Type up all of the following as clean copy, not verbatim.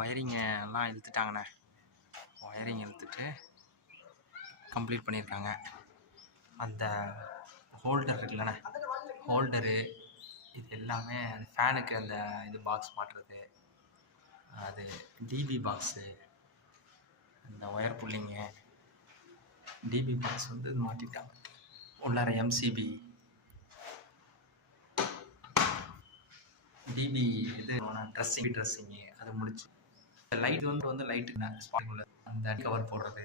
ஒயரிங்கை எல்லாம் இழுத்துட்டாங்கண்ணே. ஒயரிங் இழுத்துட்டு கம்ப்ளீட் பண்ணியிருக்காங்க. அந்த ஹோல்டர் இருக்குல்லண்ணே, ஹோல்டரு இது எல்லாமே அந்த ஃபேனுக்கு அந்த இது பாக்ஸ் மாட்டுறது, அது டிபி பாக்ஸு, அந்த ஒயர் புல்லிங்க டிபி பாக்ஸ் வந்து இது மாட்டிட்டாங்க. உள்ளார எம்சிபி டிபி இது ட்ரெஸ்ஸிங்கு அது முடிச்சு. லைட் வந்து லைட்டுங்க ஸ்பாட்டுக்குள்ள அந்த கவர் போடுறது,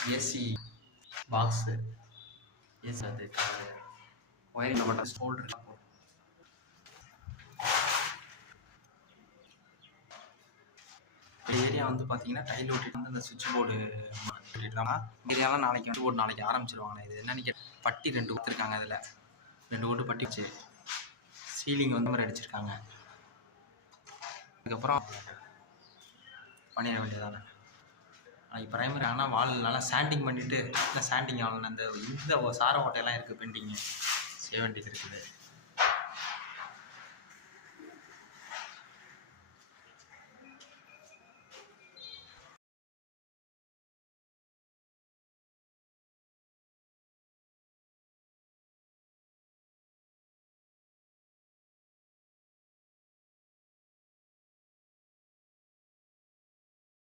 ஏசி பாக்ஸு, ஏசி அது கவரு, ஒயரிங் மட்டும் ஹோல்டர்லாம் போடுறது. ஏரியா வந்து பார்த்தீங்கன்னா டைல் ஓட்டிட்டு வந்து அந்த சுவிட்ச் போர்டு ஓட்டிட்டுலாமா ஏரியாலாம் நாளைக்கு வந்து போர்டு நாளைக்கு ஆரம்பிச்சிருவாங்க. இது என்னன்னு பட்டி 2 கொடுத்துருக்காங்க. அதில் 2 ஓட்டு பட்டி வச்சு சீலிங் வந்து மாதிரி அடிச்சிருக்காங்க. அதுக்கப்புறம் பண்ணிட வேண்டியதானே. நாளைக்கு ப்ரைமரி ஆனால் வால் நல்லா சாண்டிங் பண்ணிவிட்டு இல்லை சாண்டிங் ஆகணும். அந்த இந்த சார ஓட்டையெல்லாம் இருக்குது பெண்டிங்கு செய்ய வேண்டியது இருக்குது.